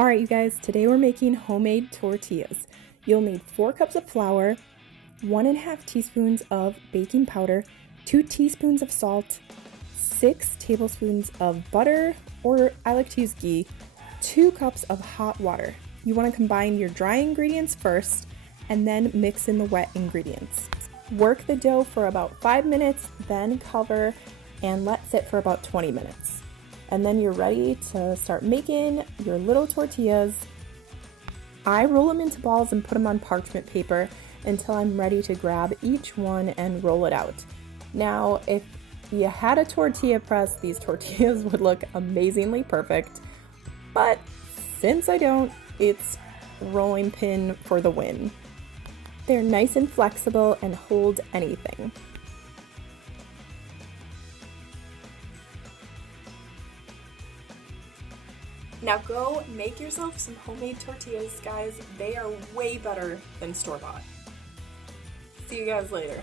Alright, you guys, today we're making homemade tortillas. You'll need 4 cups of flour, 1.5 teaspoons of baking powder, 2 teaspoons of salt, 6 tablespoons of butter, or I like to use ghee, 2 cups of hot water. You want to combine your dry ingredients first and then mix in the wet ingredients. Work the dough for about 5 minutes, then cover and let sit for about 20 minutes. And then you're ready to start making your little tortillas. I roll them into balls and put them on parchment paper until I'm ready to grab each one and roll it out. Now, if you had a tortilla press, these tortillas would look amazingly perfect, but since I don't, it's rolling pin for the win. They're nice and flexible and hold anything. Now go make yourself some homemade tortillas, guys. They are way better than store-bought. See you guys later.